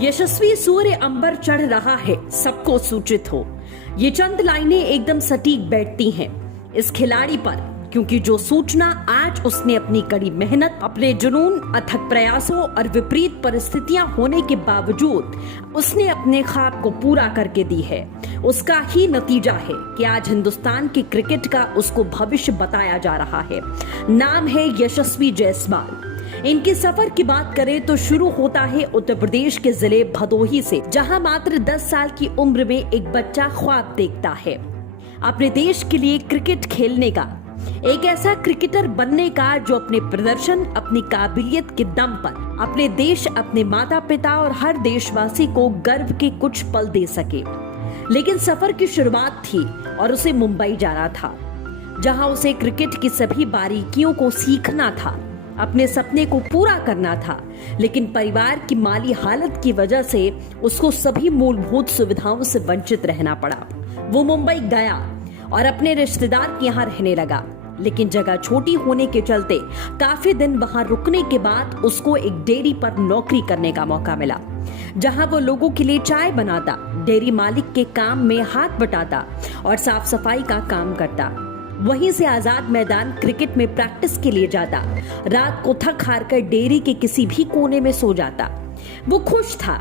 यशस्वी सूर्य अंबर चढ़ रहा है, सबको सूचित हो। ये चंद लाइनें एकदम सटीक बैठती हैं इस खिलाड़ी पर, क्योंकि जो सूचना आज उसने अपनी कड़ी मेहनत, अपने जुनून, अथक प्रयासों और विपरीत परिस्थितियां होने के बावजूद उसने अपने ख्वाब को पूरा करके दी है, उसका ही नतीजा है कि आज हिंदुस्तान की क्रिकेट का उसको भविष्य बताया जा रहा है। नाम है यशस्वी जायसवाल। इनके सफर की बात करें तो शुरू होता है उत्तर प्रदेश के जिले भदोही से, जहां मात्र 10 साल की उम्र में एक बच्चा ख्वाब देखता है अपने देश के लिए क्रिकेट खेलने का, एक ऐसा क्रिकेटर बनने का जो अपने प्रदर्शन, अपनी काबिलियत के दम पर अपने देश, अपने माता पिता और हर देशवासी को गर्व के कुछ पल दे सके। लेकिन सफर की शुरुआत थी और उसे मुंबई जाना था, जहां उसे क्रिकेट की सभी बारीकियों को सीखना था, अपने सपने को पूरा करना था। लेकिन परिवार की माली हालत की वजह से उसको सभी मूलभूत सुविधाओं से वंचित रहना पड़ा। वो मुंबई गया और अपने रिश्तेदार के यहाँ रहने लगा, लेकिन जगह छोटी होने के चलते काफी दिन वहां रुकने के बाद उसको एक डेयरी पर नौकरी करने का मौका मिला, जहां वो लोगों के लिए चाय बनाता, डेयरी मालिक के काम में हाथ बटाता और साफ सफाई का काम करता। वहीं से आजाद मैदान क्रिकेट में प्रैक्टिस के लिए जाता, रात को थक हार कर डेयरी के किसी भी कोने में सो जाता। वो खुश था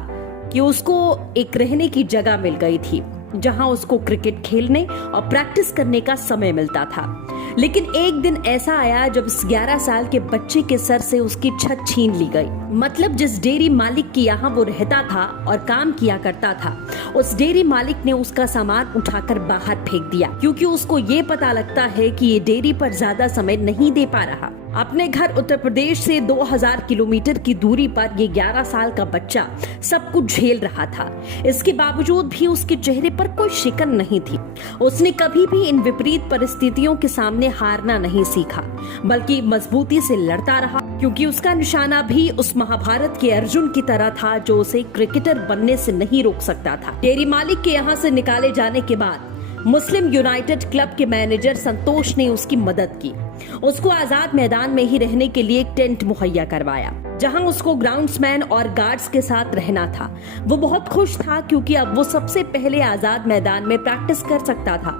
कि उसको एक रहने की जगह मिल गई थी, जहां उसको क्रिकेट खेलने और प्रैक्टिस करने का समय मिलता था। लेकिन एक दिन ऐसा आया जब इस 11 साल के बच्चे के सर से उसकी छत छीन ली गई। मतलब जिस डेयरी मालिक के यहाँ वो रहता था और काम किया करता था, उस डेयरी मालिक ने उसका सामान उठाकर बाहर फेंक दिया, क्योंकि उसको ये पता लगता है कि ये डेयरी पर ज्यादा समय नहीं दे पा रहा। अपने घर उत्तर प्रदेश से 2000 किलोमीटर की दूरी पर ये 11 साल का बच्चा सब कुछ झेल रहा था। इसके बावजूद भी उसके चेहरे पर कोई शिकन नहीं थी। उसने कभी भी इन विपरीत परिस्थितियों के सामने हारना नहीं सीखा, बल्कि मजबूती से लड़ता रहा, क्योंकि उसका निशाना भी उस महाभारत के अर्जुन की तरह था, जो उसे क्रिकेटर बनने से नहीं रोक सकता था। डेयरी मालिक के यहाँ से निकाले जाने के बाद मुस्लिम यूनाइटेड क्लब के मैनेजर संतोष ने उसकी मदद की। उसको आजाद मैदान में ही रहने के लिए एक टेंट मुहैया करवाया, जहां उसको ग्राउंड्समैन और गार्ड्स के साथ रहना था। वो बहुत खुश था, क्योंकि अब वो सबसे पहले आजाद मैदान में प्रैक्टिस कर सकता था।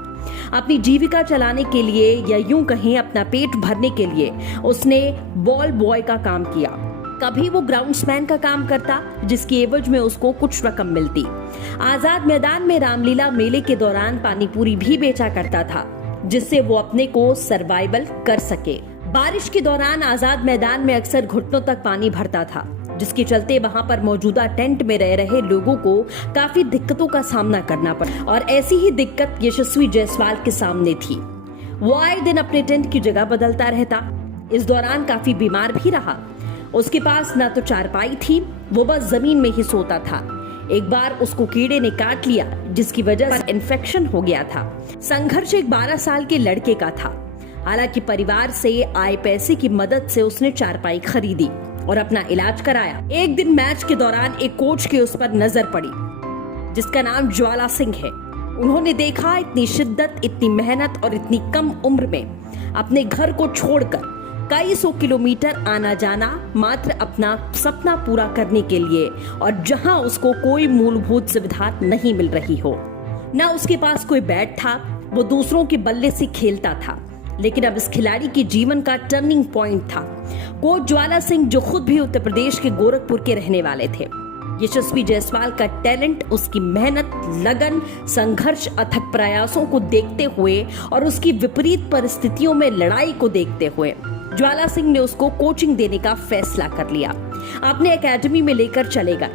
अपनी जीविका चलाने के लिए, या यूं कहें अपना पेट भरने के लिए, उसने बॉल बॉय का काम किया। कभी वो ग्राउंड्समैन का काम करता, जिसकी एवज में उसको कुछ रकम मिलती। आजाद मैदान में रामलीला मेले के दौरान पानी पूरी भी बेचा करता था, जिससे वो अपने को सर्वाइवल कर सके। बारिश के दौरान आजाद मैदान में अक्सर घुटनों तक पानी भरता था, जिसके चलते वहां पर मौजूदा टेंट में रह रहे लोगों को काफी दिक्कतों का सामना करना पड़ा। और ऐसी ही दिक्कत यशस्वी जायसवाल के सामने थी। वो आए दिन अपने टेंट की जगह बदलता रहता। इस दौरान काफी बीमार भी रहा। उसके पास न तो चारपाई थी, वो बस जमीन में ही सोता था। एक बार उसको कीड़े ने काट लिया, जिसकी वजह से इन्फेक्शन हो गया था। संघर्ष एक 12 साल के लड़के का था। हालांकि परिवार से आए पैसे की मदद से उसने चारपाई खरीदी और अपना इलाज कराया। एक दिन मैच के दौरान एक कोच की उस पर नजर पड़ी, जिसका नाम ज्वाला सिंह है। उन्होंने देखा इतनी शिद्दत, इतनी मेहनत और इतनी कम उम्र में अपने घर को छोड़कर कई 100 किलोमीटर आना जाना, मात्र अपना सपना पूरा करने के लिए, और जहां उसको कोई मूलभूत सुविधा नहीं मिल रही हो। न उसके पास कोई बैट था, वो दूसरों के बल्ले से खेलता था। लेकिन अब इस खिलाड़ी के जीवन का टर्निंग पॉइंट था कोच ज्वाला सिंह, जो खुद भी उत्तर प्रदेश के गोरखपुर के रहने वाले थे। यशस्वी जायसवाल का टैलेंट, उसकी मेहनत, लगन, संघर्ष, अथक प्रयासों को देखते हुए और उसकी विपरीत परिस्थितियों में लड़ाई को देखते हुए ज्वाला सिंह ने उसको कोचिंग देने का फैसला कर लिया। अपने एकेडमी में लेकर चलेगा।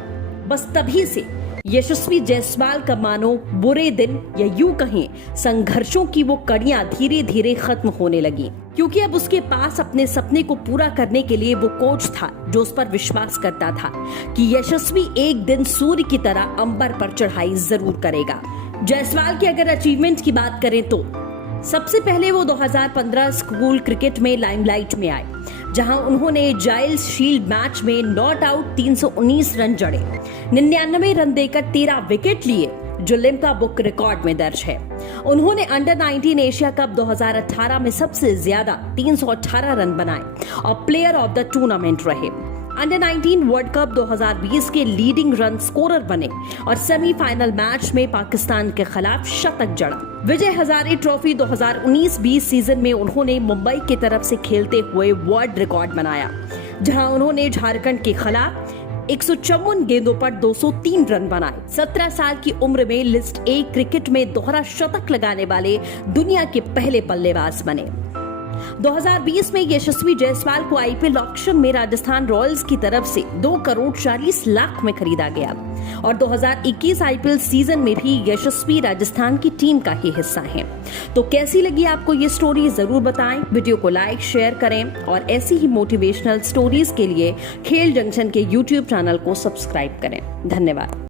बस तभी से यशस्वी जायसवाल का मानो बुरे दिन, या यूं कहें संघर्षों की वो कड़ियां धीरे धीरे खत्म होने लगी, क्योंकि अब उसके पास अपने सपने को पूरा करने के लिए वो कोच था, जो उस पर विश्वास करता था कि यशस्वी एक दिन सूर्य की तरह अंबर पर चढ़ाई जरूर करेगा। जायसवाल की अगर अचीवमेंट की बात करें तो सबसे पहले वो 2015 स्कूल क्रिकेट में लाइमलाइट में आए, जहां उन्होंने जाइल्स शील्ड मैच में नॉट आउट 319 रन जड़े, 99 रन देकर 13 विकेट लिए, जो लिम्का बुक रिकॉर्ड में दर्ज है। उन्होंने अंडर 19 एशिया कप 2018 में सबसे ज्यादा 318 रन बनाए और प्लेयर ऑफ द टूर्नामेंट रहे। अंडर 19 वर्ल्ड कप 2020 के लीडिंग रन स्कोरर बने और सेमीफाइनल मैच में पाकिस्तान के खिलाफ शतक जड़ा। विजय हजारे ट्रॉफी 2019-20 सीजन में उन्होंने मुंबई की तरफ से खेलते हुए वर्ल्ड रिकॉर्ड बनाया, जहां उन्होंने झारखंड के खिलाफ 154 गेंदों पर 203 रन बनाए। 17 साल की उम्र में लिस्ट ए क्रिकेट में दोहरा शतक लगाने वाले दुनिया के पहले बल्लेबाज बने। 2020 में यशस्वी जायसवाल को आईपीएल ऑक्शन में राजस्थान रॉयल्स की तरफ से 2 करोड़ 40 लाख में खरीदा गया और 2021 आईपीएल सीजन में भी यशस्वी राजस्थान की टीम का ही हिस्सा हैं। तो कैसी लगी आपको ये स्टोरी, जरूर बताएं। वीडियो को लाइक शेयर करें और ऐसी ही मोटिवेशनल स्टोरीज के लिए खेल जंक्शन के यूट्यूब चैनल को सब्सक्राइब करें। धन्यवाद।